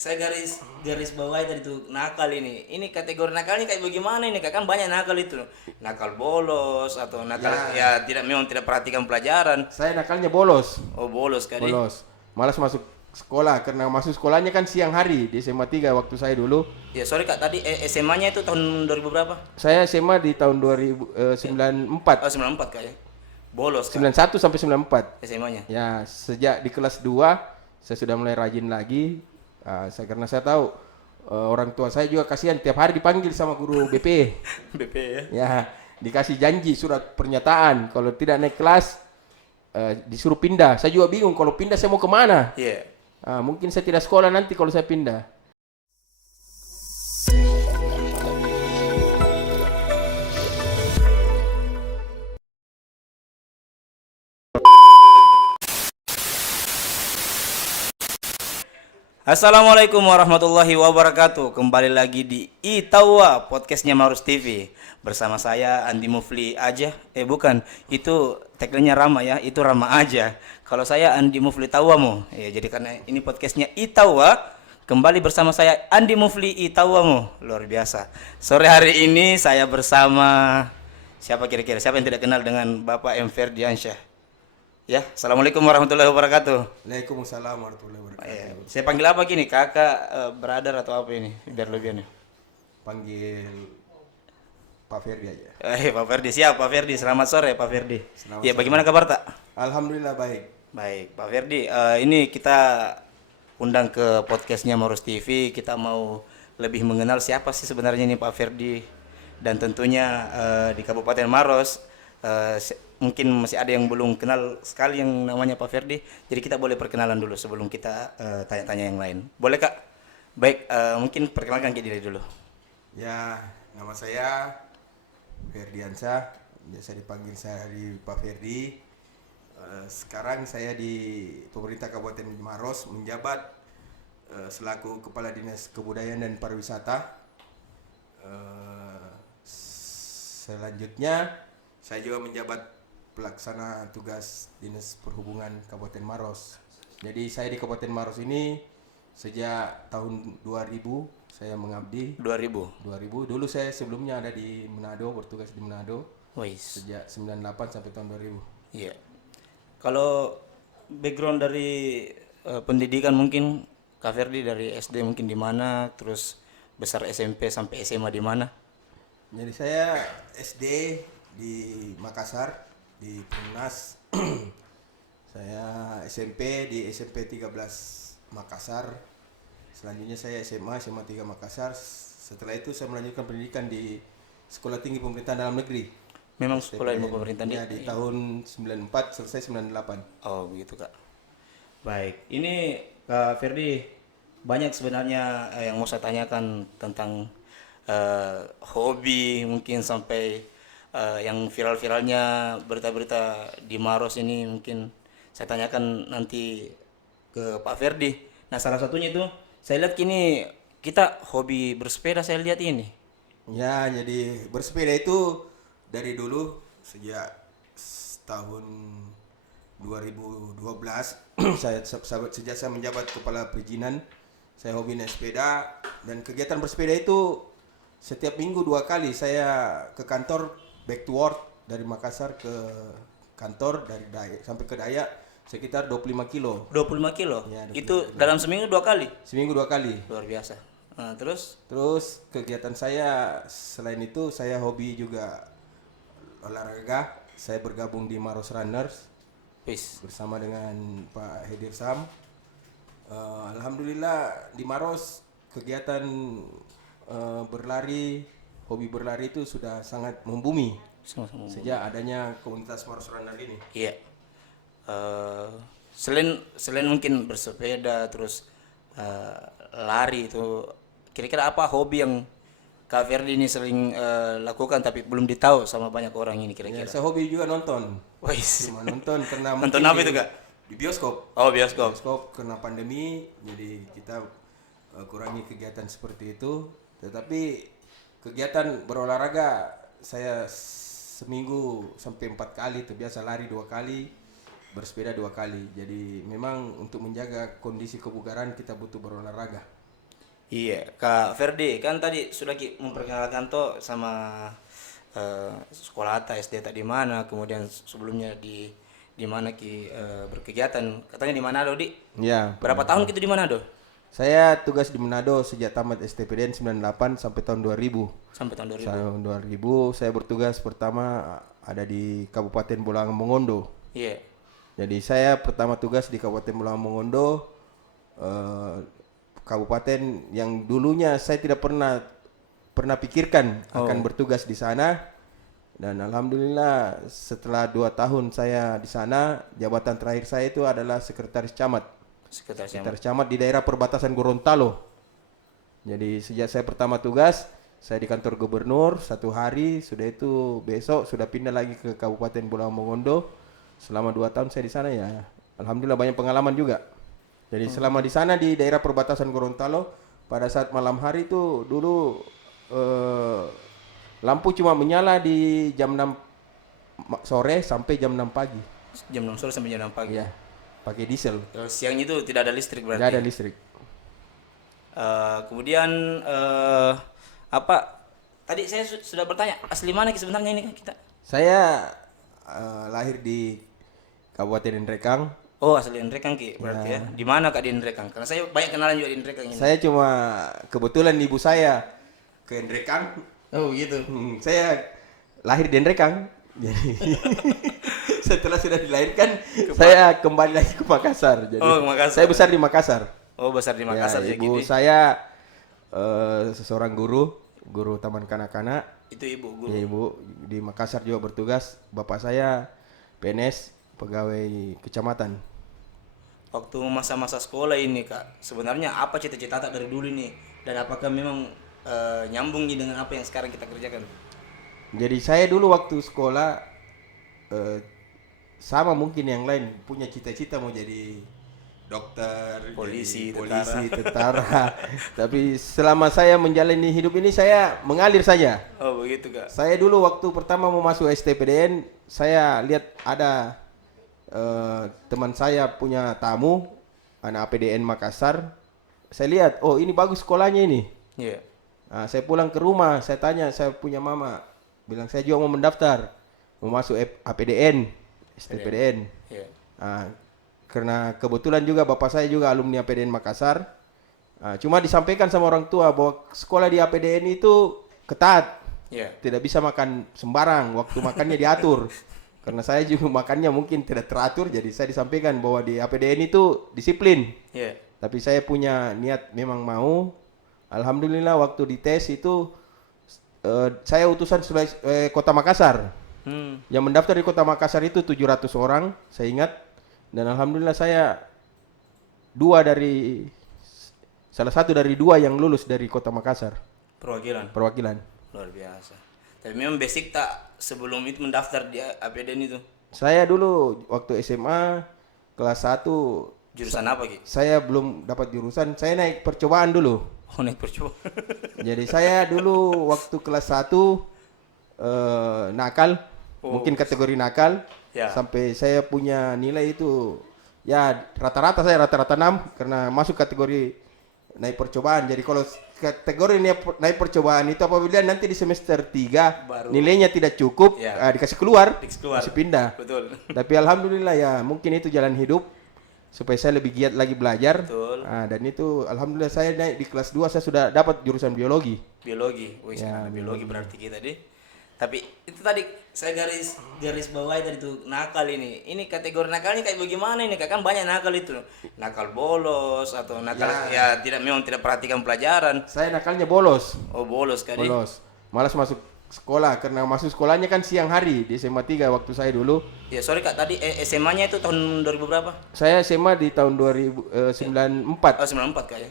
Saya garis garis bawahi tadi tuh nakal ini. Ini kategori nakalnya kayak bagaimana ini? Kan banyak nakal itu. Nakal bolos atau nakal Ya, ya tidak memang tidak perhatikan pelajaran. saya nakalnya bolos. Oh, bolos kali. Bolos. Malas masuk sekolah karena masuk sekolahnya kan siang hari di SMA 3 waktu saya dulu. Ya, sorry Kak, tadi SMA-nya itu tahun 2000 berapa? Saya SMA di tahun 2094. Oh, 94 Kak ya. Bolos Kak 91 sampai 94. SMA-nya. Ya, sejak di kelas 2 saya sudah mulai rajin lagi. Karena saya tahu orang tua saya juga kasihan tiap hari dipanggil sama guru BP. BP ya. Ya, dikasih janji surat pernyataan kalau tidak naik kelas disuruh pindah. Saya juga bingung kalau pindah saya mau kemana. Iya. Mungkin saya tidak sekolah nanti kalau saya pindah. Assalamualaikum warahmatullahi wabarakatuh. Kembali lagi di Itawa podcastnya Marus TV bersama saya Andi Mufli aja. Bukan, itu tagline-nya Rama ya. Itu Rama aja. Kalau saya Andi Mufli Tawamu. Ya, jadi karena ini podcastnya Itawa, kembali bersama saya Andi Mufli Itawamu. Luar biasa. Sore hari ini saya bersama siapa kira-kira? Siapa yang tidak kenal dengan Bapak M Ferdiansyah? Ya, assalamualaikum warahmatullahi wabarakatuh. Waalaikumsalam warahmatullahi Ya, wabarakatuh. saya panggil apa gini? Kakak, brother atau apa ini? Biar lebih nih. Panggil Pak Ferdi aja. Pak Ferdi, siap Pak Ferdi. Selamat sore Pak Ferdi. Selamat Ya, sore. bagaimana kabar tak? Alhamdulillah baik. Baik, Pak Ferdi. Ini kita undang ke podcastnya Marus TV. Kita mau lebih mengenal siapa sih sebenarnya ini Pak Ferdi. Dan tentunya di Kabupaten Maros, mungkin masih ada yang belum kenal sekali yang namanya Pak Ferdi. Jadi kita boleh perkenalan dulu sebelum kita tanya-tanya yang lain. Boleh Kak? Baik, mungkin perkenalkan diri dulu. Ya, nama saya Ferdiansyah. Biasa dipanggil saya di Pak Ferdi. Sekarang saya di pemerintah Kabupaten Maros menjabat selaku Kepala Dinas Kebudayaan dan Pariwisata. Selanjutnya saya juga menjabat pelaksana tugas Dinas Perhubungan Kabupaten Maros. Jadi saya di Kabupaten Maros ini sejak tahun 2000 saya mengabdi. 2000. 2000 dulu saya sebelumnya ada di Manado, bertugas di Manado Wais. sejak 98 sampai tahun 2000. Iya. Kalau background dari pendidikan mungkin Kak Ferdi dari SD mungkin di mana, terus besar SMP sampai SMA di mana? Jadi saya SD di Makassar di Perumnas. Saya SMP di SMP 13 Makassar. Selanjutnya saya SMA 3 Makassar. Setelah itu saya melanjutkan pendidikan di Sekolah Tinggi Pemerintahan Dalam Negeri. Memang sekolah ilmu STPN. pemerintahan Ya, di tahun 94 selesai 98. Oh, begitu Kak. Baik. Ini Kak Ferdi, banyak sebenarnya yang mau saya tanyakan tentang hobi, mungkin sampai yang viral-viralnya berita-berita di Maros ini mungkin saya tanyakan nanti ke Pak Ferdi. Nah, salah satunya itu saya lihat kini kita hobi bersepeda, saya lihat ini. Ya, jadi bersepeda itu dari dulu sejak tahun 2012 sejak saya menjabat kepala perizinan saya hobi naik sepeda, dan kegiatan bersepeda itu setiap minggu 2 kali saya ke kantor, back to work dari Makassar ke kantor, dari Dayak sampai ke Dayak sekitar 25 kilo. 25 kilo. Ya, 25 Itu kilo. dalam seminggu 2 kali. Seminggu 2 kali. Luar biasa. Nah, terus Terus kegiatan saya selain itu saya hobi juga olahraga. Saya bergabung di Maros Runners wis. bersama dengan Pak Hedir Sam. Alhamdulillah di Maros kegiatan berlari, hobi berlari itu sudah sangat membumi Sama-sama. sejak adanya komunitas Maros Runner ini. Iya. Selain mungkin bersepeda terus lari itu, kira-kira apa hobi yang Kak Ferdi ini sering lakukan tapi belum ditahu sama banyak orang ini Ya, kira-kira? saya hobi juga nonton. Wais. Cuma nonton karena Nonton mungkin apa itu Kak? di bioskop. Oh, bioskop. Bioskop karena pandemi, jadi kita kurangi kegiatan seperti itu. Tetapi kegiatan berolahraga saya seminggu sampai 4 kali, terbiasa lari 2 kali, bersepeda 2 kali. Jadi memang untuk menjaga kondisi kebugaran kita butuh berolahraga. Iya, Kak Ferdi kan tadi sudah memperkenalkan toh sama sekolah atas SD tadi mana, kemudian sebelumnya di mana berkegiatan. Katanya di Manado, Di. Ya, Berapa tahun gitu di Manado? saya tugas di Manado sejak tamat STPDN 98 sampai tahun 2000. Sampai tahun 2000. Tahun 2000 saya bertugas pertama ada di Kabupaten Bolangan Mongondo. Iya. Jadi saya pertama tugas di Kabupaten Bolangan Mongondo, eh, kabupaten yang dulunya saya tidak pernah pikirkan akan bertugas di sana. Dan alhamdulillah setelah 2 tahun saya di sana, jabatan terakhir saya itu adalah sekretaris camat. Sekretaris Camat. Sekretaris camat di daerah perbatasan Gorontalo. Jadi sejak saya pertama tugas, saya di kantor gubernur 1 hari, sudah itu besok sudah pindah lagi ke Kabupaten Bolangan Mongondo. Selama 2 tahun saya di sana ya, alhamdulillah banyak pengalaman juga. Jadi selama di sana di daerah perbatasan Gorontalo, pada saat malam hari itu dulu lampu cuma menyala di jam 6 sore sampai jam 6 pagi. Jam 6 sore sampai jam 6 pagi. Ya, pakai diesel. Kalau siang itu tidak ada listrik berarti. Tidak ada listrik. Kemudian apa? Tadi saya sudah bertanya asli mana sebenarnya ini kan kita? Saya lahir di Kabupaten Nrekang. Oh, asli Nrekang Ki berarti ya. Di mana Kak di Nrekang? Karena saya banyak kenalan juga di Nrekang ini. Saya cuma kebetulan ibu saya ke Nrekang. Oh, gitu. Saya lahir di Nrekang. Jadi setelah sudah dilahirkan saya kembali lagi ke Makassar. Jadi Oh, Makassar. saya besar di Makassar. Oh, besar di Makassar Ya, ya, ibu gitu. saya seorang guru taman kanak-kanak. Itu ibu guru. Ya, ibu di Makassar juga bertugas. Bapak saya PNS, pegawai kecamatan. Waktu masa-masa sekolah ini Kak, sebenarnya apa cita-cita tak dari dulu nih? Dan apakah memang nyambung nih dengan apa yang sekarang kita kerjakan? Jadi saya dulu waktu sekolah sama mungkin yang lain punya cita-cita mau jadi dokter, Polisi, jadi tentara. Tapi selama saya menjalani hidup ini saya mengalir saja. Oh, begitu Kak. Saya dulu waktu pertama mau masuk STPDN, saya lihat ada teman saya punya tamu anak APDN Makassar. Saya lihat, oh ini bagus sekolahnya ini. Iya. Nah, saya pulang ke rumah, saya tanya, saya punya mama, bilang saya juga mau mendaftar, mau masuk APDN, STPDN. Iya. Nah, karena kebetulan juga bapak saya juga alumni APDN Makassar. Nah, cuma disampaikan sama orang tua bahwa sekolah di APDN itu ketat, Iya. tidak bisa makan sembarang, waktu makannya diatur. Karena saya juga makannya mungkin tidak teratur, jadi saya disampaikan bahwa di APDN itu disiplin. Iya. Tapi saya punya niat memang mau. Alhamdulillah waktu dites itu saya utusan Kota Makassar. Yang mendaftar di Kota Makassar itu 700 orang, saya ingat. Dan alhamdulillah saya salah satu dari 2 yang lulus dari Kota Makassar. Perwakilan. Luar biasa. Tapi memang basic tak sebelum itu mendaftar di APDN itu? Saya dulu waktu SMA kelas 1 Jurusan apa Ki? saya belum dapat jurusan, saya naik percobaan dulu. Oh, naik percoba. Jadi saya dulu waktu kelas 1 nakal, mungkin kategori nakal. Ya. Sampai saya punya nilai itu ya rata-rata 6 karena masuk kategori naik percobaan. Jadi kalau kategori naik percobaan itu apabila nanti di semester 3 Baru. nilainya tidak cukup, Ya. dikasih keluar, Keluar. masih pindah. Betul. Tapi alhamdulillah ya mungkin itu jalan hidup supaya saya lebih giat lagi belajar. Betul. Dan itu alhamdulillah saya naik di kelas 2 saya sudah dapat jurusan biologi. Biologi. Wih, Ya, biologi berarti kita deh. Tapi itu tadi saya garis bawahi tadi tuh nakal ini. Ini kategori nakalnya kayak bagaimana ini Kak? Kan banyak nakal itu. Nakal bolos atau nakal ya memang tidak perhatikan pelajaran. Saya nakalnya bolos. Oh, bolos kali. Bolos. Malas masuk sekolah karena masuk sekolahnya kan siang hari di SMA 3 waktu saya dulu. Ya, sorry Kak, tadi SMA-nya itu tahun 2000 berapa? Saya SMA di tahun 2094. Oh, 94 Kak ya.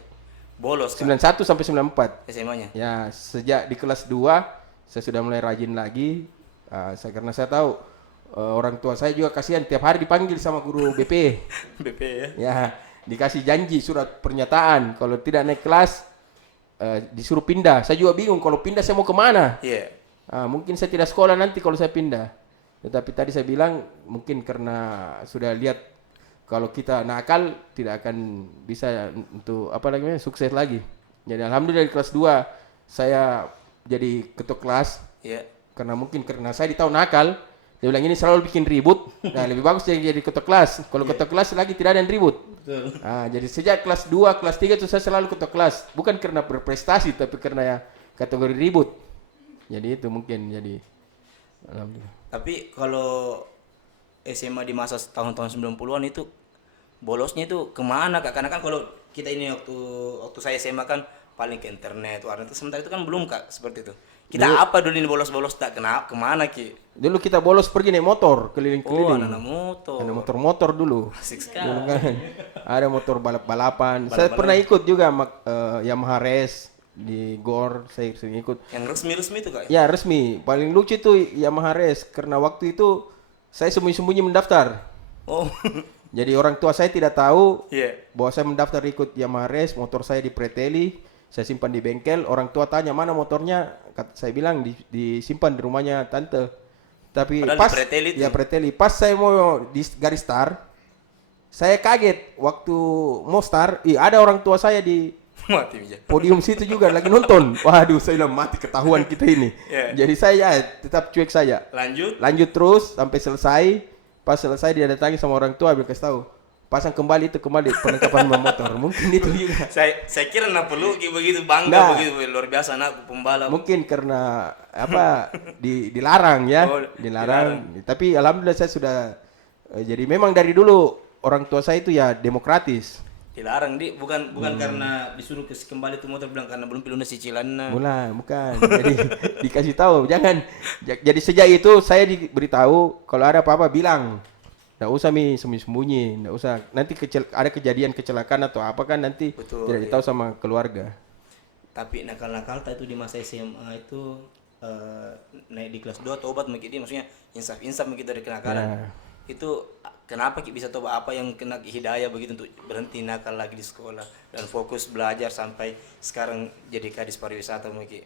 Bolos Kak 91 sampai 94. SMA-nya. Ya, sejak di kelas 2 saya sudah mulai rajin lagi. Karena saya tahu orang tua saya juga kasihan tiap hari dipanggil sama guru BP. BP ya. Ya, dikasih janji surat pernyataan kalau tidak naik kelas disuruh pindah. Saya juga bingung kalau pindah saya mau kemana. Iya. Mungkin saya tidak sekolah nanti kalau saya pindah. Tetapi tadi saya bilang mungkin karena sudah lihat kalau kita nakal tidak akan bisa untuk sukses lagi. Jadi alhamdulillah di kelas 2 saya jadi ketua kelas. Iya. Karena saya di tahun nakal, dia bilang ini selalu bikin ribut. Nah, lebih bagus jadi ketua kelas. Kalau ketua kelas lagi tidak ada yang ribut. Betul. Jadi sejak kelas 2, kelas 3 itu saya selalu ketua kelas. Bukan karena berprestasi, tapi karena ya kategori ribut. Jadi itu mungkin jadi alhamdulillah. Tapi kalau SMA di masa tahun-tahun 90-an itu bolosnya itu kemana Kak? Karena kan kalau kita ini waktu saya SMA kan paling ke internet, warnet itu sementara itu kan belum Kak seperti itu. Kita apa dulu ini bolos-bolos tak kemana Ki? Dulu kita bolos pergi naik motor Oh, keliling-keliling. anak motor. Ada motor-motor dulu. Asik Dulu sekali. kan. Ada motor balap-balapan. Saya pernah ikut juga Yamaha Race di GOR, saya sering ikut. Yang resmi-resmi itu Kak? Ya resmi. Paling lucu itu Yamaha Race karena waktu itu saya sembunyi-sembunyi mendaftar. Oh. Jadi orang tua saya tidak tahu Iya. bahwa saya mendaftar ikut Yamaha Race. Motor saya dipreteli, saya simpan di bengkel. Orang tua tanya mana motornya, saya bilang disimpan di rumahnya tante. Tapi Padahal pas dipreteli tuh. ya preteli, pas saya mau di garis start, saya kaget waktu mau start, ada orang tua saya di Mati aja. podium situ juga lagi nonton. Waduh, saya bilang mati ketahuan kita ini. Yeah. Jadi saya tetap cuek saja. Lanjut terus sampai selesai. Pas selesai dia datangi sama orang tua, dia kasih tahu, pasang kembali perlengkapan motor. Mungkin itu juga. Saya kira nak perlu begitu bangga Nah. begitu luar biasa anakku pembalap. Mungkin karena dilarang ya, Oh, dilarang. Tapi alhamdulillah saya sudah jadi memang dari dulu orang tua saya itu ya demokratis. Dilarang bukan karena disuruh kembali tuh motor bilang karena belum lunas cicilan. Bukan. Jadi dikasih tahu, jangan. Jadi sejak itu saya diberitahu kalau ada apa-apa bilang. Nggak usah sembunyi-sembunyi, nggak usah. Nanti ada kejadian kecelakaan atau apa kan nanti Betul, tidak ditahu sama keluarga. Tapi nakal-nakal itu di masa SMA itu naik di kelas 2 tobat maksudnya insaf begitu dari kenakalan. Ya. Itu kenapa bisa tobat, apa yang kena hidayah begitu untuk berhenti nakal lagi di sekolah dan fokus belajar sampai sekarang jadi kadis pariwisata mungkin.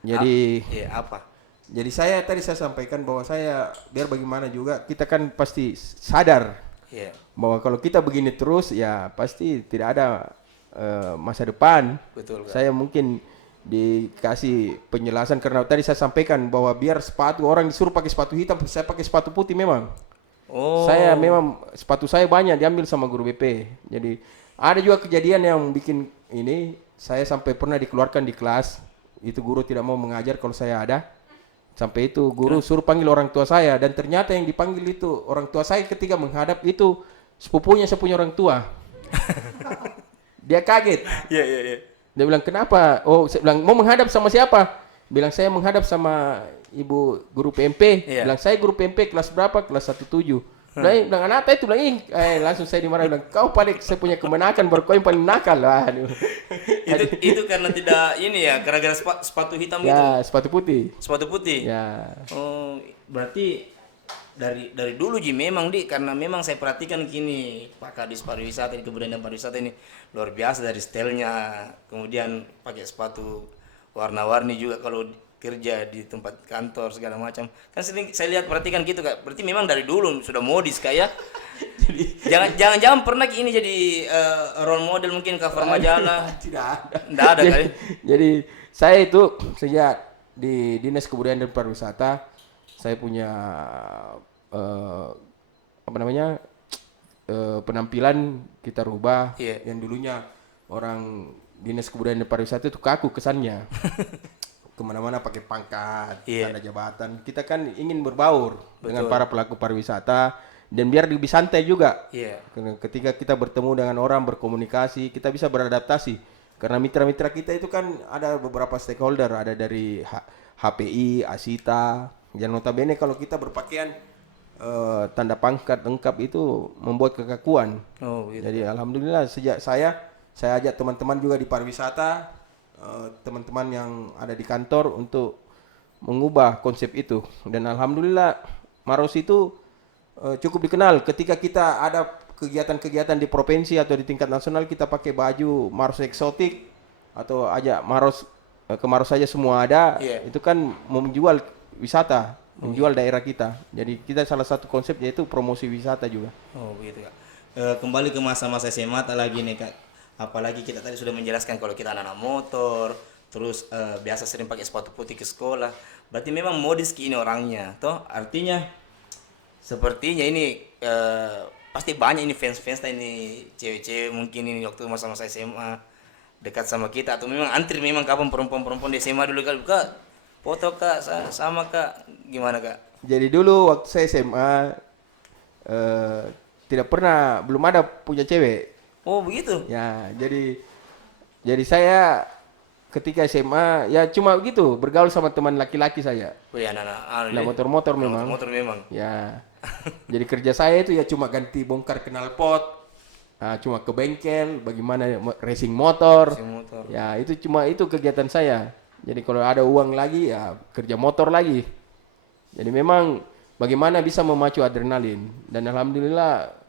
Jadi apa? Jadi saya sampaikan bahwa saya biar bagaimana juga kita kan pasti sadar Iya. bahwa kalau kita begini terus ya pasti tidak ada masa depan. Betul, Kak. Saya mungkin dikasih penjelasan karena tadi saya sampaikan bahwa biar sepatu orang disuruh pakai sepatu hitam, saya pakai sepatu putih memang. Oh. Saya memang sepatu saya banyak diambil sama guru BP. Jadi ada juga kejadian yang bikin ini saya sampai pernah dikeluarkan di kelas. Itu guru tidak mau mengajar kalau saya ada. Sampai itu guru suruh panggil orang tua saya dan ternyata yang dipanggil itu orang tua saya ketika menghadap itu sepupunya saya punya orang tua. Dia kaget. Iya. Dia bilang kenapa? Oh, saya bilang mau menghadap sama siapa? Bilang saya menghadap sama ibu guru PMP. Iya. Bilang saya guru PMP kelas berapa? Kelas 17. Bilang anak itu bilang langsung saya dimarahin bilang kau paling saya punya kemenakan baru kau yang paling nakal lah. itu karena tidak ini ya gara-gara sepatu hitam gitu. Ya, sepatu putih. Sepatu putih. Ya. Oh, berarti dari dulu Ji memang karena memang saya perhatikan gini Pak Kadis pariwisata di kebudayaan dan pariwisata ini luar biasa dari stylenya, kemudian pakai sepatu warna-warni juga kalau kerja di tempat kantor segala macam kan sering saya lihat perhatikan gitu Kak. Berarti memang dari dulu sudah modis kayak jangan pernah ini jadi role model mungkin cover majalah. Tidak ada. Nggak ada kali. Jadi saya itu sejak di Dinas Kebudayaan dan Pariwisata saya punya penampilan kita rubah. Iya. Yang dulunya orang Dinas Kebudayaan dan Pariwisata itu kaku kesannya. Kemana-mana pakai pangkat, Iya. tanda jabatan. Kita kan ingin berbaur dengan Betul. para pelaku pariwisata dan biar lebih santai juga. Iya. Karena ketika kita bertemu dengan orang berkomunikasi, kita bisa beradaptasi. Karena mitra-mitra kita itu kan ada beberapa stakeholder, ada dari HPI, Asita. Dan notabene kalau kita berpakaian tanda pangkat lengkap itu membuat kekakuan. Oh, gitu. Jadi alhamdulillah sejak saya ajak teman-teman juga di pariwisata, teman-teman yang ada di kantor untuk mengubah konsep itu. Dan alhamdulillah Maros itu cukup dikenal ketika kita ada kegiatan-kegiatan di provinsi atau di tingkat nasional kita pakai baju Maros eksotik atau ajak Maros ke Maros saja semua ada. Iya. Itu kan menjual wisata, menjual daerah kita. Jadi kita salah satu konsep yaitu promosi wisata juga. Oh begitu Kak. Kembali ke masa-masa SMA tak lagi nih Kak. Apalagi kita tadi sudah menjelaskan kalau kita anak-anak motor, terus biasa sering pakai sepatu putih ke sekolah. Berarti memang modis ini orangnya, toh artinya sepertinya ini pasti banyak ini fans-fans ini cewek-cewek mungkin ini waktu masa-masa SMA dekat sama kita atau memang antri memang kapan perempuan-perempuan di SMA dulu kak foto kak sama kak gimana kak? Jadi dulu waktu saya SMA tidak pernah, belum ada punya cewek. Oh begitu? Ya, jadi saya ketika SMA ya cuma gitu bergaul sama teman laki-laki saya. Wih anak-anak Nah, motor-motor anak memang. motor memang. Ya. Jadi kerja saya itu ya cuma ganti bongkar knalpot, cuma ke bengkel, bagaimana racing motor. Si motor. Ya, itu cuma itu kegiatan saya. Jadi kalau ada uang lagi ya kerja motor lagi. Jadi memang bagaimana bisa memacu adrenalin dan alhamdulillah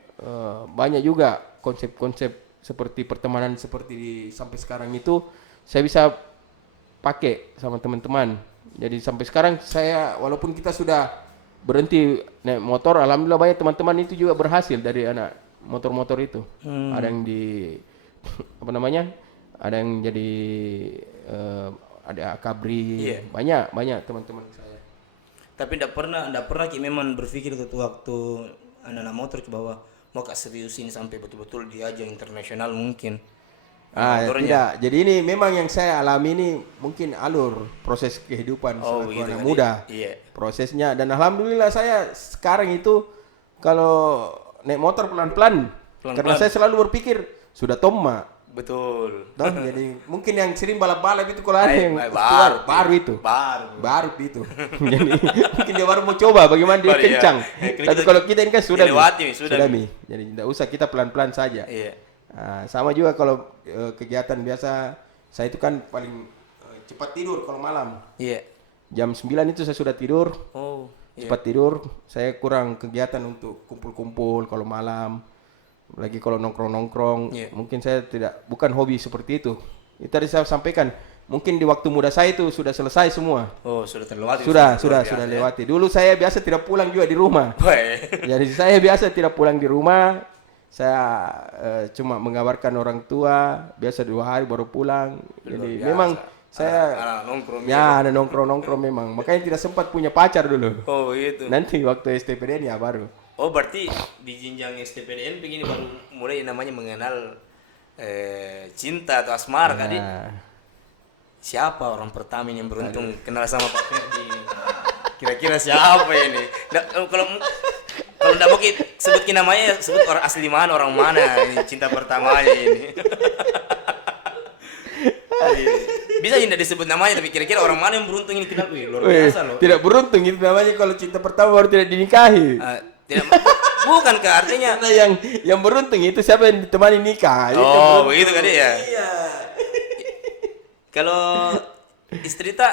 banyak juga konsep-konsep seperti pertemanan seperti sampai sekarang itu saya bisa pakai sama teman-teman. Jadi sampai sekarang saya walaupun kita sudah berhenti naik motor, alhamdulillah banyak teman-teman itu juga berhasil dari anak motor-motor itu. Ada yang di apa namanya? Ada yang jadi ada akabri, Iya. banyak teman-teman saya. Tapi tidak pernah Ki memang berpikir waktu anak-anak motor ke bawah mau kak seriusin sampai betul-betul di ajang internasional mungkin. Motornya. Tidak. Jadi ini memang yang saya alami ini mungkin alur proses kehidupan selaku begitu anak kan? muda. Iya. Prosesnya dan alhamdulillah saya sekarang itu kalau naik motor pelan-pelan. Karena saya selalu berpikir sudah tomma. Betul. Toh, jadi mungkin yang sering balap-balap itu kalau ada yang baru itu. Baru itu. Jadi mungkin dia baru mau coba bagaimana dia Baru, iya. kencang. Tapi kalau kita ini kan sudah dilewati, sudah Mi. Jadi tidak usah kita pelan-pelan saja. Iya. Sama juga kalau kegiatan biasa saya itu kan paling cepat tidur kalau malam. Iya. Jam 9 itu saya sudah tidur. Oh. Iya. Cepat tidur. Saya kurang kegiatan untuk kumpul-kumpul kalau malam. Lagi kalau nongkrong-nongkrong, Iya. mungkin saya bukan hobi seperti itu. Itu tadi saya sampaikan, mungkin di waktu muda saya itu sudah selesai semua. Oh sudah terlewati. Sudah biasa, ya. lewati. Dulu saya biasa tidak pulang juga di rumah. Weh. Jadi saya biasa tidak pulang di rumah. Saya cuma mengabarkan orang tua, biasa 2 hari baru pulang. Jadi biasa. memang saya Anak nongkrong. ya ada nongkrong-nongkrong memang. Makanya tidak sempat punya pacar dulu. Oh gitu. Nanti waktu STPDN ya baru. Oh berarti di jenjang STPDN begini baru mulai namanya mengenal cinta atau asmara kali. Nah, Siapa orang pertama yang beruntung kenal sama Pak Ferdi? Kira-kira siapa ini? Kalau nggak mau sebutkin namanya, sebut orang asli mana, orang mana ini cinta pertamanya ini. Bisa tidak disebut namanya, tapi kira-kira orang mana yang beruntung ini kenal? Wih, luar biasa loh. tidak beruntung itu namanya kalau cinta pertama baru tidak dinikahi. Tidak, bukan ke artinya. Karena yang beruntung itu siapa yang ditemani nikah. Itu Oh, begitu kan ya? Iya. Kalau istri tak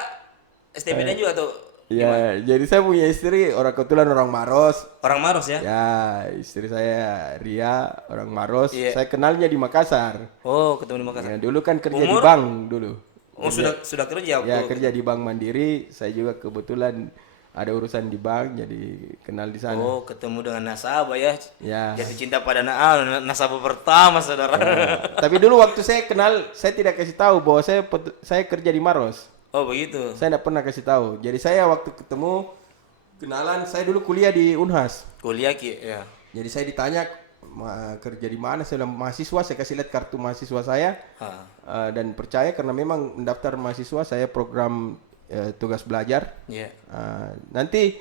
STPDN juga tuh Ya, jadi saya punya istri kebetulan orang Maros. orang Maros ya? Ya, istri saya Ria orang Maros. Iya. Saya kenalnya di Makassar. Oh, ketemu di Makassar. Ya, dulu kan kerja di Umur? bank dulu. Oh, sudah kerja waktu. Ya, kerja di Bank Mandiri. Saya juga kebetulan ada urusan di bank jadi kenal di sana. Oh, ketemu dengan nasabah ya. Ya. Jatuh cinta pada nasabah pertama, saudara. Tapi dulu waktu saya kenal, saya tidak kasih tahu bahwa saya kerja di Maros. Oh, begitu. Saya tidak pernah kasih tahu. Jadi saya waktu ketemu kenalan, saya dulu kuliah di Unhas. Kuliah Ki, ya. Jadi saya ditanya kerja di mana, saya bilang mahasiswa, saya kasih lihat kartu mahasiswa saya. Dan percaya karena memang mendaftar mahasiswa saya program tugas belajar. Iya. Nanti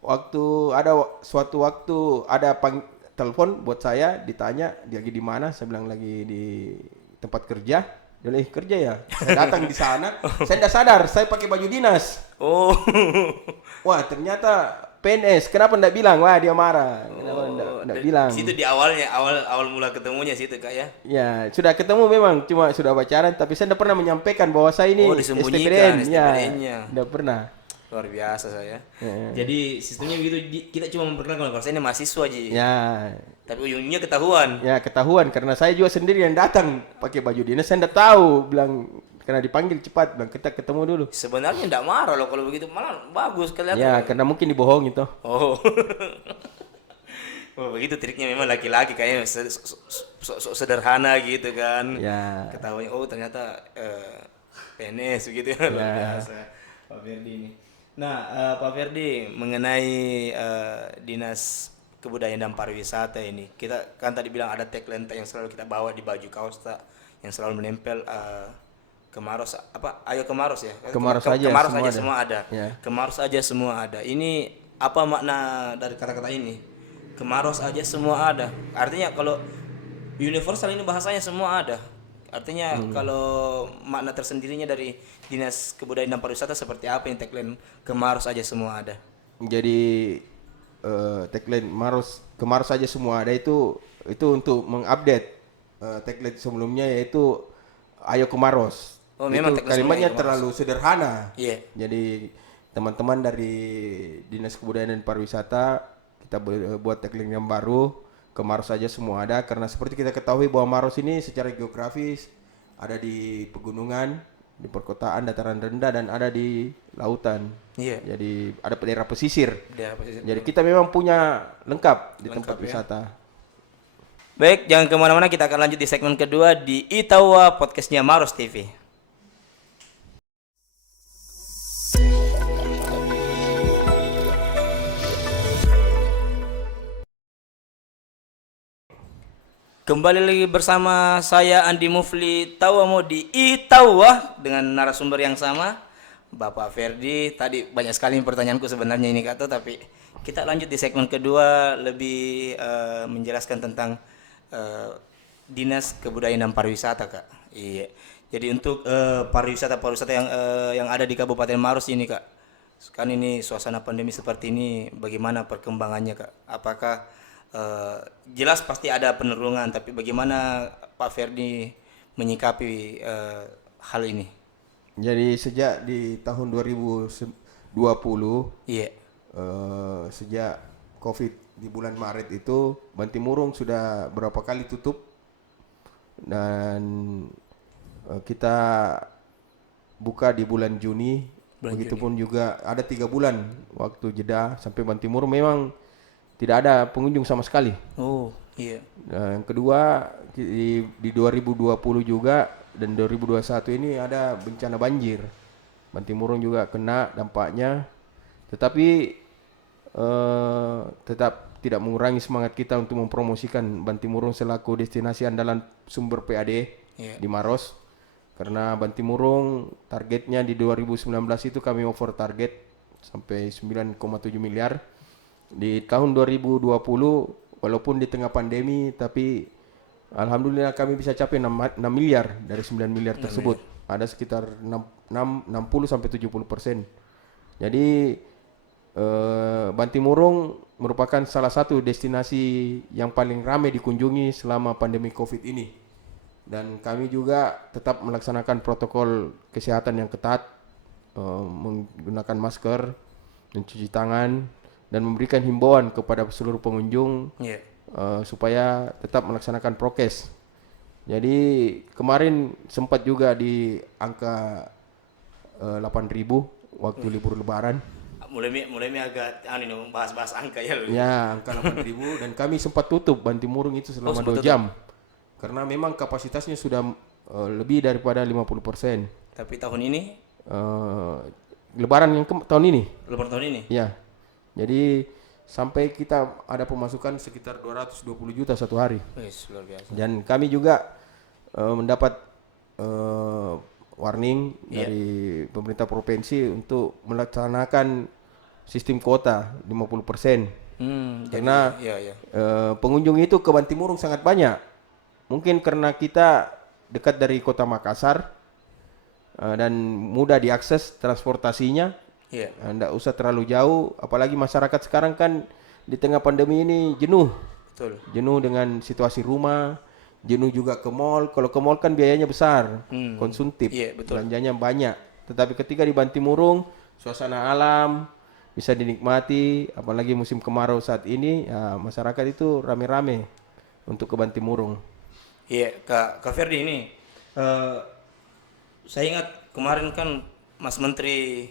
suatu waktu ada telepon buat saya ditanya dia lagi di mana, saya bilang lagi di tempat kerja. Dia bilang, kerja ya? Saya datang di sana, saya tidak sadar, saya pakai baju dinas. Oh. Wah ternyata PNS, kenapa tidak bilang? Wah dia marah, kenapa tidak bilang? Situ di awal mula ketemunya situ Kak ya. Ya sudah ketemu memang, cuma sudah pacaran, tapi saya tidak pernah menyampaikan bahwa saya ini disembunyikan STPDN. STPDN-nya. Tidak pernah. Luar biasa saya. Ya. Jadi sistemnya begitu, kita cuma memperkenalkan kalau saya ini mahasiswa Ji. Ya, Tapi ujungnya ketahuan. ya ketahuan karena saya juga sendiri yang datang pakai baju dinas, saya tidak tahu, bilang karena dipanggil cepat, bilang kita ketemu dulu. Sebenarnya enggak marah loh kalau begitu, malah bagus kelihatan. Ya karena mungkin dibohong itu. Oh. Oh begitu triknya, memang laki-laki kayaknya sederhana gitu kan. Ya, Ketahuan oh ternyata PNS begitu ya, luar ya. biasa Pak Ferdi ini. Nah, Pak Ferdi mengenai Dinas Kebudayaan dan Pariwisata ini, kita kan tadi bilang ada tagline yang selalu kita bawa di baju kaos tak, yang selalu menempel Kemaros apa? Ayo Kemaros ya. Kemaros aja Kemaros semua aja ada. semua ada. Ya. Kemaros aja semua ada. Ini apa makna dari kata-kata ini? Kemaros aja semua ada. Artinya kalau universal ini bahasanya semua ada. Artinya kalau makna tersendirinya dari Dinas Kebudayaan dan Pariwisata seperti apa yang tagline Kemaros aja semua ada. Jadi tagline Kemaros aja semua ada itu untuk mengupdate tagline sebelumnya yaitu Ayo Kemaros. Oh, memang Itu tagline sebelumnya kalimatnya Ayo Kemaros. terlalu sederhana. Iya. Jadi teman-teman dari Dinas Kebudayaan dan Pariwisata kita buat tagline yang baru, Kemaros aja semua ada, karena seperti kita ketahui bahwa Maros ini secara geografis ada di pegunungan, di perkotaan, dataran rendah, dan ada di lautan. Iya. Jadi ada daerah pesisir. Daerah pesisir. Jadi kita memang punya lengkap di tempat Lengkap, ya. wisata. Baik, jangan kemana-mana, kita akan lanjut di segmen kedua di Itawa podcastnya Maros TV. Kembali lagi bersama saya Andi Mufli Tawamo di Itawa dengan narasumber yang sama, Bapak Ferdi. Tadi banyak sekali pertanyaanku sebenarnya ini Kak, tapi kita lanjut di segmen kedua lebih menjelaskan tentang Dinas Kebudayaan dan Pariwisata Kak. Iya. Jadi untuk pariwisata-pariwisata yang ada di Kabupaten Maros ini Kak, kan ini suasana pandemi seperti ini, bagaimana perkembangannya Kak? Apakah jelas pasti ada penurunan, tapi bagaimana Pak Ferdi menyikapi hal ini? Jadi sejak di tahun 2020, Iya, sejak COVID di bulan Maret itu, Bantimurung sudah berapa kali tutup, dan kita buka di bulan Juni. Begitupun juga ada 3 bulan waktu jeda sampai Bantimurung memang tidak ada pengunjung sama sekali. oh iya, Yang kedua di 2020 juga dan 2021 ini ada bencana banjir. Bantimurung juga kena dampaknya, tetapi tetap tidak mengurangi semangat kita untuk mempromosikan Bantimurung selaku destinasi andalan sumber PAD iya. di Maros. Karena Bantimurung targetnya di 2019 itu kami over target sampai 9,7 miliar. Di tahun 2020 walaupun di tengah pandemi, tapi alhamdulillah kami bisa capai 6 miliar dari 9 miliar tersebut. Ada sekitar 60 sampai 70%. Jadi Bantimurung merupakan salah satu destinasi yang paling ramai dikunjungi selama pandemi Covid ini. Dan kami juga tetap melaksanakan protokol kesehatan yang ketat, menggunakan masker, mencuci tangan, dan memberikan himbauan kepada seluruh pengunjung Iya. supaya tetap melaksanakan prokes. Jadi kemarin sempat juga di angka 8.000 waktu libur Lebaran. Mulai agak ini bahas-bahas angka ya lu. Ya, angka 8.000 dan kami sempat tutup Bantimurung itu selama sempat 2 jam. Karena memang kapasitasnya sudah lebih daripada 50%. Tapi tahun ini, Lebaran yang tahun ini. lebaran tahun ini, Ya. Jadi sampai kita ada pemasukan sekitar 220 juta satu hari. wis luar biasa. Dan kami juga mendapat warning dari pemerintah provinsi untuk melaksanakan sistem kuota 50%. Karena iya. pengunjung itu ke Bantimurung sangat banyak. Mungkin karena kita dekat dari kota Makassar dan mudah diakses transportasinya. Iya. Tidak usah terlalu jauh, apalagi masyarakat sekarang kan di tengah pandemi ini jenuh. Betul. Jenuh dengan situasi rumah, jenuh juga ke mall. Kalau ke mall kan biayanya besar, konsumtif, Iya, betul. belanjanya banyak. Tetapi ketika di Bantimurung, suasana alam bisa dinikmati, apalagi musim kemarau saat ini, ya, masyarakat itu rame-rame untuk ke Bantimurung. Iya, Kak Ferdi ini, saya ingat kemarin kan Mas Menteri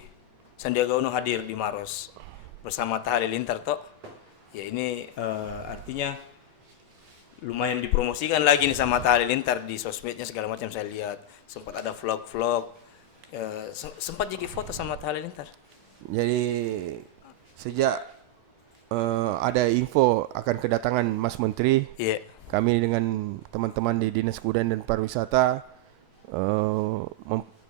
Sandiaga Uno hadir di Maros bersama Atta Halilintar toh. Ya ini artinya lumayan dipromosikan lagi nih sama Atta Halilintar di sosmednya segala macam, saya lihat. Sempat ada vlog-vlog, sempat jadi foto sama Atta Halilintar. Jadi sejak ada info akan kedatangan Mas Menteri, Iya. kami dengan teman-teman di Dinas Kebudayaan dan Pariwisata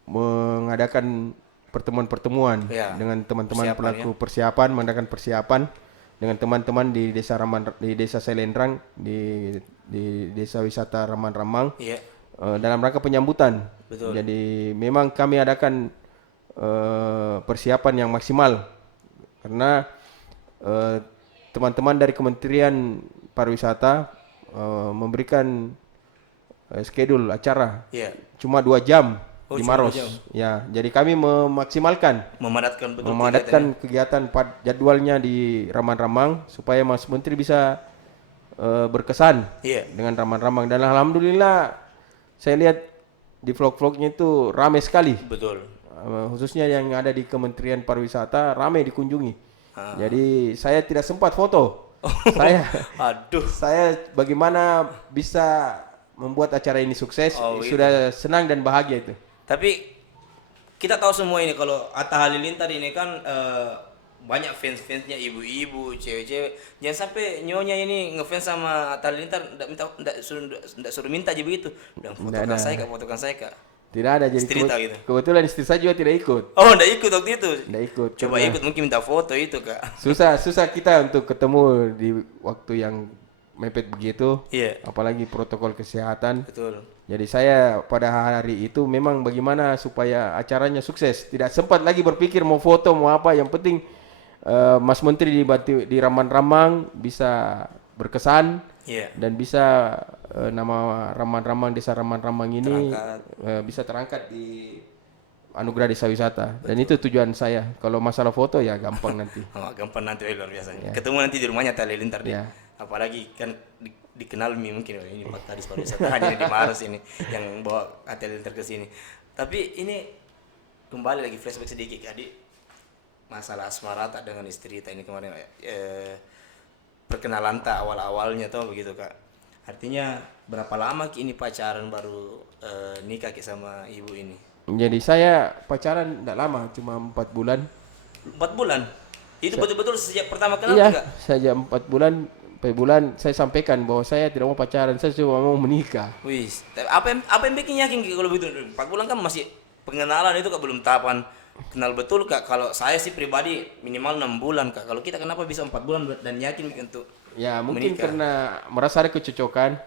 mengadakan pertemuan-pertemuan Ya, dengan teman-teman persiapan pelaku persiapan, mengadakan persiapan dengan teman-teman di di Desa Selendrang, di Desa Wisata Raman-Ramang, Iya, dalam rangka penyambutan. betul. Jadi memang kami adakan persiapan yang maksimal karena teman-teman dari Kementerian Pariwisata memberikan schedule acara Iya. cuma 2 jam Oh, di cuma 2 Maros. jam. Ya, jadi kami memaksimalkan Memadatkan betul kegiatan jadwalnya di Raman-Ramang supaya Mas Menteri bisa berkesan Iya, dengan Raman-Ramang, dan alhamdulillah saya lihat di vlog-vlognya itu ramai sekali. betul. Khususnya yang ada di Kementerian Pariwisata ramai dikunjungi. Ah. Jadi saya tidak sempat foto. Saya Aduh. saya bagaimana bisa membuat acara ini sukses, Oh, sudah senang dan bahagia itu. Tapi kita tahu semua ini kalau Atta Halilintar ini kan banyak fans-fansnya, ibu-ibu, cewek-cewek. Jangan sampai nyonya ini ngefans sama Atta Halilintar ndak suruh minta aja begitu. Bilang fotokan saya Kak, fotokan saya Kak. Tidak ada, jadi Istri tahu gitu. kebetulan istri saya juga tidak ikut. Oh, ndak ikut waktu itu. Tidak ikut. Coba karena ikut mungkin minta foto itu Kak. susah kita untuk ketemu di waktu yang mepet begitu, Iya, apalagi protokol kesehatan. betul. Jadi saya pada hari itu memang bagaimana supaya acaranya sukses. Tidak sempat lagi berpikir mau foto mau apa. Yang penting Mas Menteri di Raman-Ramang bisa berkesan Iya. dan bisa nama Raman-Ramang, Desa Raman-Ramang ini bisa terangkat di Anugerah Desa Wisata. Dan itu tujuan saya. Kalau masalah foto ya gampang nanti. Oh, gampang nanti luar biasa. Ketemu nanti di rumahnya Atta Halilintar deh. Ya. Apalagi kan dikenal mungkin ini Pak Kadis Pariwisata hanya di Maros ini yang bawa Atta Halilintar ke sini. Tapi ini kembali lagi flashback sedikit tadi masalah asmara tak dengan istri tak ini kemarin perkenalan tak awal-awalnya tuh begitu Kak. Artinya berapa lama Ki ini pacaran baru nikah Ki sama ibu ini? Jadi saya pacaran tidak lama, cuma 4 bulan. 4 bulan? Itu betul-betul sejak pertama kenal Iya, Kak? saja 4 bulan saya sampaikan bahwa saya tidak mau pacaran, saya cuma mau menikah. Wih, apa yang bikin yakin Ki kalau begitu? 4 bulan kan masih pengenalan itu Kak, belum tahapan kenal betul Kak. Kalau saya sih pribadi minimal 6 bulan Kak. Kalau kita kenapa bisa 4 bulan dan yakin untuk Ya mungkin menikah? karena merasa ada kecocokan.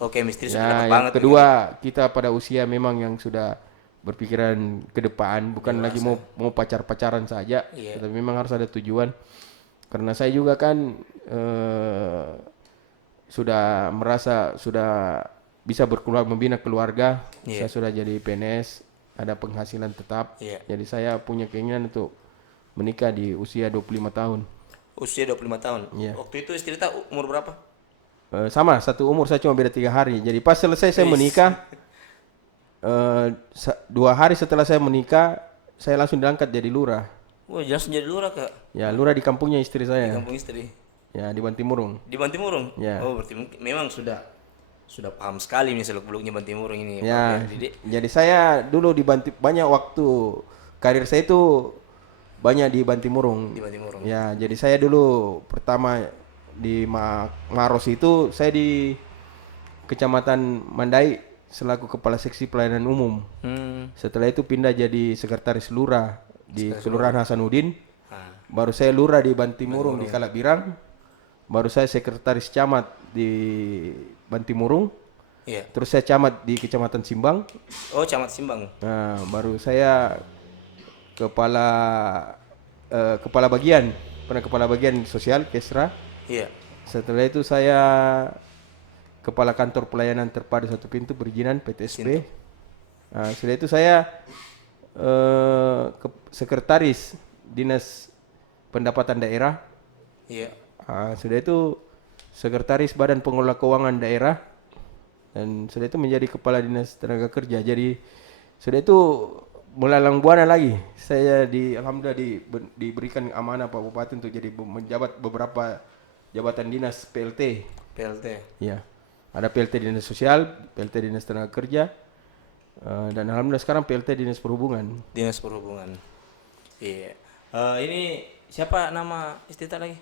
Oke, misteri sudah Ya dapat yang banget. kedua kita pada usia memang yang sudah berpikiran ke depan, bukan lagi mau pacaran saja, Iya. tapi memang harus ada tujuan. Karena saya juga kan sudah merasa sudah bisa membina keluarga. Iya. Saya sudah jadi PNS, ada penghasilan tetap. Iya. Jadi saya punya keinginan untuk menikah di usia 25 tahun. Usia 25 tahun. Iya. Waktu itu istri tak umur berapa? Sama, satu umur, saya cuma beda 3 hari. Jadi pas selesai saya menikah, 2 hari setelah saya menikah, saya langsung diangkat jadi lurah. Wah, jelas jadi lurah Kak. Ya, lurah di kampungnya istri Di saya. kampung istri. Ya, di Bantimurung. Di Bantimurung. Ya. Oh, berarti memang sudah paham sekali nih seluk-beluknya Bantimurung ini. Ya, Pak Didik. jadi saya dulu banyak waktu karir saya itu banyak di Bantimurung. Di Bantimurung. Ya, jadi saya dulu pertama di Maros itu saya di Kecamatan Mandai selaku Kepala Seksi Pelayanan Umum. Setelah itu pindah jadi Sekretaris Lurah di Kelurahan Hasanuddin. Ah, Baru saya lurah di Bantimurung di Kalabirang. Baru saya Sekretaris Camat di Bantimurung. iya. Terus saya camat di Kecamatan Simbang. Oh, Camat Simbang. Nah, baru saya kepala kepala bagian, pernah kepala bagian sosial Kesra. Iya. Setelah itu saya kepala kantor pelayanan terpadu satu pintu perizinan PTSP. Nah, setelah itu saya sekretaris Dinas Pendapatan Daerah. Iya. Sudah itu sekretaris Badan Pengelola Keuangan Daerah, dan sudah itu menjadi kepala Dinas Tenaga Kerja. Jadi sudah itu melalang buana lagi. Saya alhamdulillah diberikan amanah Pak Bupati untuk jadi menjabat beberapa jabatan dinas PLT. PLT. Ya, ada PLT dinas sosial, PLT dinas tenaga kerja, dan alhamdulillah sekarang PLT dinas perhubungan. Dinas perhubungan. Iya. Ini siapa nama istri tak lagi?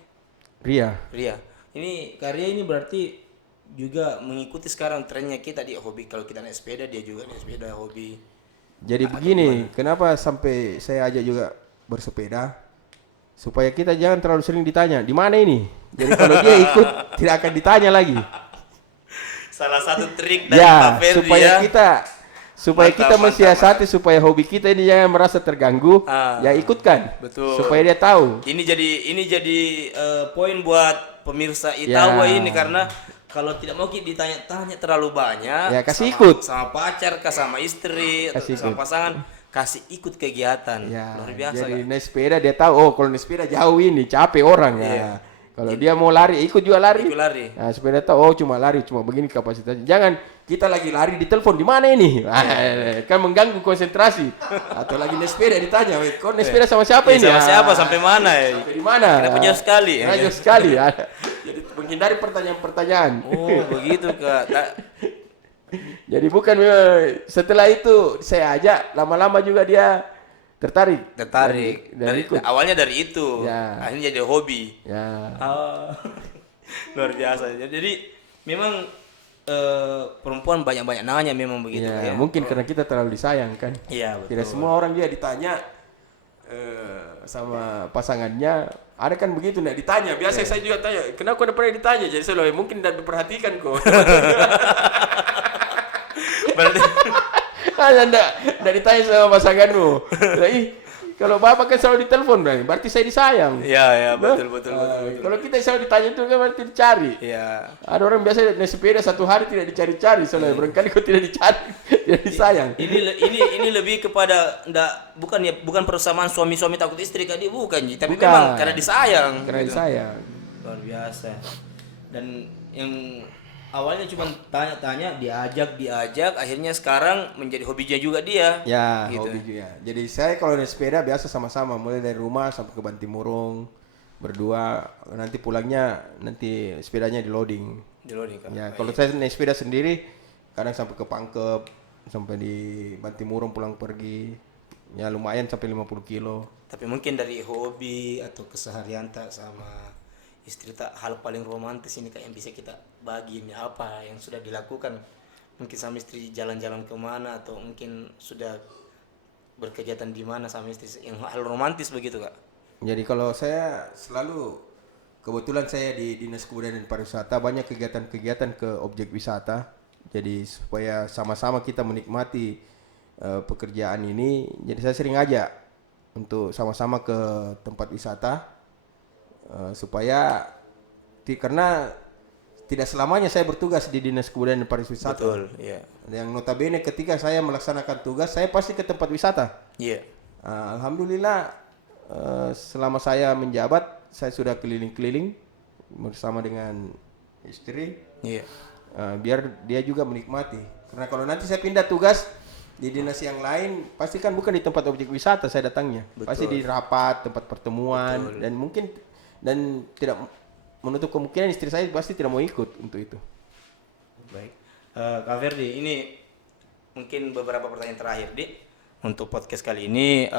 Ria. Ria. Ini Karya ini berarti juga mengikuti sekarang trennya kita di hobi. Kalau kita naik sepeda, dia juga naik sepeda hobi. Jadi begini, kenapa sampai saya ajak juga bersepeda? Supaya kita jangan terlalu sering ditanya, di mana ini? Jadi kalau dia ikut, tidak akan ditanya lagi. Salah satu trik dari Pak Ya, Ferdi supaya ya. kita mensiasati supaya hobi kita ini jangan merasa terganggu. Ya ikutkan. Betul. Supaya dia tahu. Ini jadi poin buat pemirsa Itawa Ya. ini, karena kalau tidak mau ditanya-tanya terlalu banyak, Ya, kasih sama, ikut. sama pacar kah, sama istri atau Kasih sama ikut. pasangan, kasih ikut kegiatan. Ya, Luar biasa. jadi Kak. naik sepeda dia tahu, oh kalau naik sepeda jauh ini capek orang ya. Iya. Kalau dia mau lari, ikut juga lari. Ikut lari. Nah, supaya dia tahu, oh cuma lari, cuma begini kapasitasnya. Jangan kita lagi lari di telepon, di mana ini? Kan mengganggu konsentrasi. Atau lagi naik sepeda ditanya, "Weh, kau naik sepeda sama siapa ini?" Sama siapa, sampai mana ya? Sampai di mana? Kenapa jauh sekali? Kenapa jauh sekali ya. Jadi menghindari pertanyaan-pertanyaan. Oh, begitu Kak. Jadi bukan setelah itu saya ajak, lama-lama juga dia tertarik. Dan Dari, ikut. awalnya dari itu, Ya. akhirnya jadi hobi. Ya. Luar biasa. Jadi memang perempuan banyak-banyak nanya memang begitu. Ya, ya. mungkin karena kita terlalu disayang kan. Iya, betul. Tidak semua orang dia ditanya sama pasangannya. Ada kan begitu nggak ditanya. Biasa saya juga tanya, kenapa kau udah pernah ditanya? Jadi saya mungkin tidak diperhatikan kok. Berarti Hanya enggak ditanya sama pasanganmu. Lah, kalau bapak kan selalu ditelepon, berarti saya disayang. ya, betul. Kalau kita selalu ditanya itu kan berarti dicari. Iya. Ada orang biasa naik sepeda 1 hari tidak dicari-cari, soalnya barangkali kau tidak dicari, tidak disayang. Ini lebih kepada bukan persamaan suami-suami takut istri kan, dia bukan, tapi Bukan. memang karena disayang. Karena gitu. disayang. Luar biasa. Dan yang awalnya cuma tanya-tanya, diajak, akhirnya sekarang menjadi hobinya juga dia. Ya, gitu. hobi juga. Jadi saya kalau naik sepeda biasa sama-sama, mulai dari rumah sampai ke Bantimurung berdua. Nanti pulangnya sepedanya di loading. Di loading, Kak. Ya, kalau saya naik sepeda sendiri kadang sampai ke Pangkep, sampai di Bantimurung pulang pergi. Ya lumayan sampai 50 kilo. Tapi mungkin dari hobi atau keseharian tak sama istri tak, hal paling romantis ini Kak yang bisa kita bagi ini apa yang sudah dilakukan mungkin sama istri, jalan-jalan kemana atau mungkin sudah berkegiatan di mana sama istri yang hal romantis begitu Kak? Jadi kalau saya selalu, kebetulan saya di Dinas Kebudayaan dan Pariwisata banyak kegiatan-kegiatan ke objek wisata. Jadi supaya sama-sama kita menikmati pekerjaan ini, jadi saya sering ajak untuk sama-sama ke tempat wisata supaya karena tidak selamanya saya bertugas di Dinas Kebudayaan dan Pariwisata. Betul, iya. Yang notabene ketika saya melaksanakan tugas, saya pasti ke tempat wisata. Iya. Alhamdulillah selama saya menjabat, saya sudah keliling-keliling bersama dengan istri. Iya. Biar dia juga menikmati. Karena kalau nanti saya pindah tugas di dinas yang lain, pasti kan bukan di tempat objek wisata saya datangnya. Betul. Pasti di rapat, tempat pertemuan. Betul. Dan tidak menutup kemungkinan istri saya pasti tidak mau ikut untuk itu. Baik. Kak Ferdi, ini mungkin beberapa pertanyaan terakhir di untuk podcast kali ini.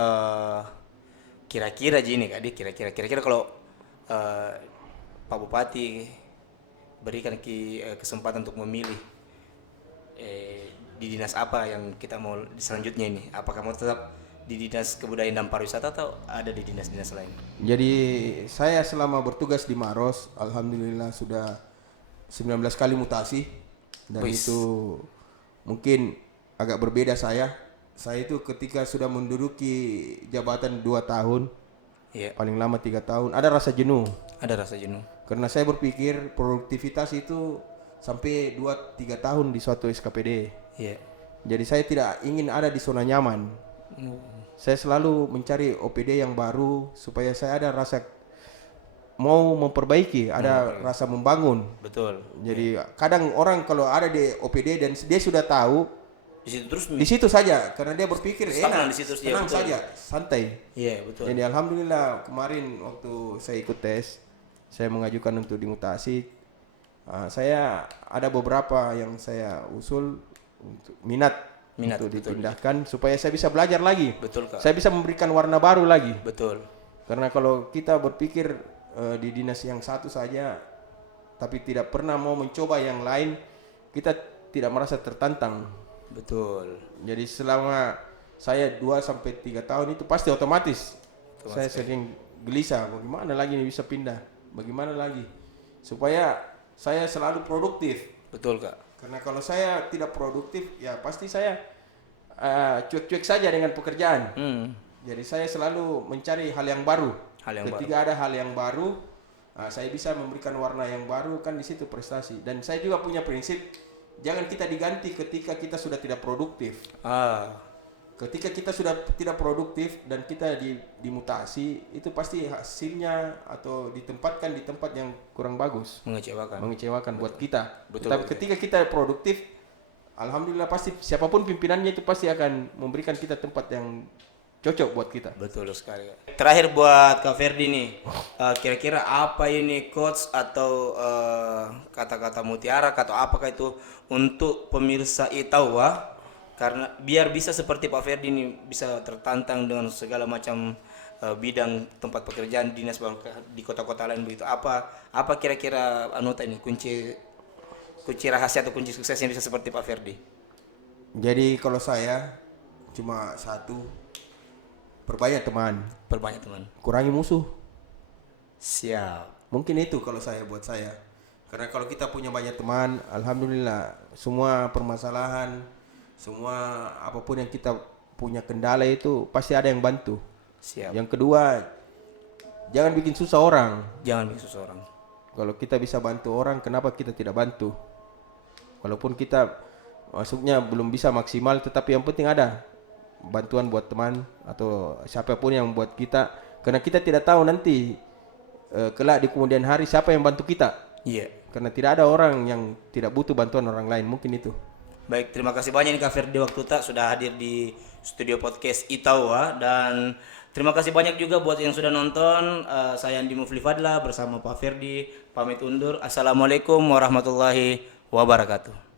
Kira-kira gini Kak, kira-kira kalau Pak Bupati berikan kesempatan untuk memilih di dinas apa yang kita mau selanjutnya ini, apakah mau tetap di Dinas Kebudayaan dan Pariwisata atau ada di dinas-dinas lain? Jadi saya selama bertugas di Maros, alhamdulillah sudah 19 kali mutasi. Dan itu mungkin agak berbeda saya. Saya itu ketika sudah menduduki jabatan 2 tahun, paling lama 3 tahun, ada rasa jenuh. Ada rasa jenuh. Karena saya berpikir produktivitas itu sampai 2-3 tahun di suatu SKPD. Iya. Jadi saya tidak ingin ada di zona nyaman. Saya selalu mencari OPD yang baru supaya saya ada rasa mau memperbaiki, ada rasa membangun. Betul. Jadi kadang orang kalau ada di OPD dan dia sudah tahu, Di situ terus di situ saja karena dia berpikir Stagnan enak, di situ, tenang betul. saja, santai. Iya, betul. Jadi alhamdulillah kemarin waktu saya ikut tes, saya mengajukan untuk dimutasi. Saya ada beberapa yang saya usul untuk minat untuk betul. dipindahkan supaya saya bisa belajar lagi. Betul, Kak. Saya bisa memberikan warna baru lagi. Betul. Karena kalau kita berpikir di dinas yang satu saja tapi tidak pernah mau mencoba yang lain, kita tidak merasa tertantang. Betul. Jadi selama saya 2 sampai 3 tahun itu pasti otomatis saya sering gelisah, bagaimana lagi ini bisa pindah? Bagaimana lagi supaya saya selalu produktif? Betul, Kak. Karena kalau saya tidak produktif, ya pasti saya cuek-cuek saja dengan pekerjaan. Jadi saya selalu mencari hal yang baru. Ketika ada hal yang baru, saya bisa memberikan warna yang baru, kan di situ prestasi. Dan saya juga punya prinsip, jangan kita diganti ketika kita sudah tidak produktif. Ketika kita sudah tidak produktif dan kita dimutasi, itu pasti hasilnya atau ditempatkan di tempat yang kurang bagus. Mengecewakan buat kita. Tapi ketika kita produktif, alhamdulillah pasti siapapun pimpinannya itu pasti akan memberikan kita tempat yang cocok buat kita. Betul sekali, Kak. Terakhir buat Kak Ferdi nih, kira-kira apa ini quotes atau kata-kata mutiara atau apakah itu untuk pemirsa Itawa, karena biar bisa seperti Pak Ferdi ini bisa tertantang dengan segala macam bidang tempat pekerjaan dinas di kota-kota lain begitu. Apa kira-kira anuta ini kunci rahasia atau kunci suksesnya bisa seperti Pak Ferdi? Jadi kalau saya cuma satu, perbanyak teman, kurangi musuh. Siap. Mungkin itu kalau buat saya. Karena kalau kita punya banyak teman, alhamdulillah semua permasalahan, semua apapun yang kita punya kendala itu pasti ada yang bantu. Siap. Yang kedua, jangan bikin susah orang. Kalau kita bisa bantu orang, kenapa kita tidak bantu? Walaupun kita masuknya belum bisa maksimal, tetapi yang penting ada bantuan buat teman atau siapapun yang buat kita, karena kita tidak tahu nanti kelak di kemudian hari siapa yang bantu kita. Iya. Karena tidak ada orang yang tidak butuh bantuan orang lain, mungkin itu. Baik, terima kasih banyak nih Kak Ferdi Waktuta sudah hadir di studio podcast Itawa, dan terima kasih banyak juga buat yang sudah nonton. Saya Andi Mufli Fadla bersama Pak Ferdi pamit undur. Assalamualaikum warahmatullahi wabarakatuh.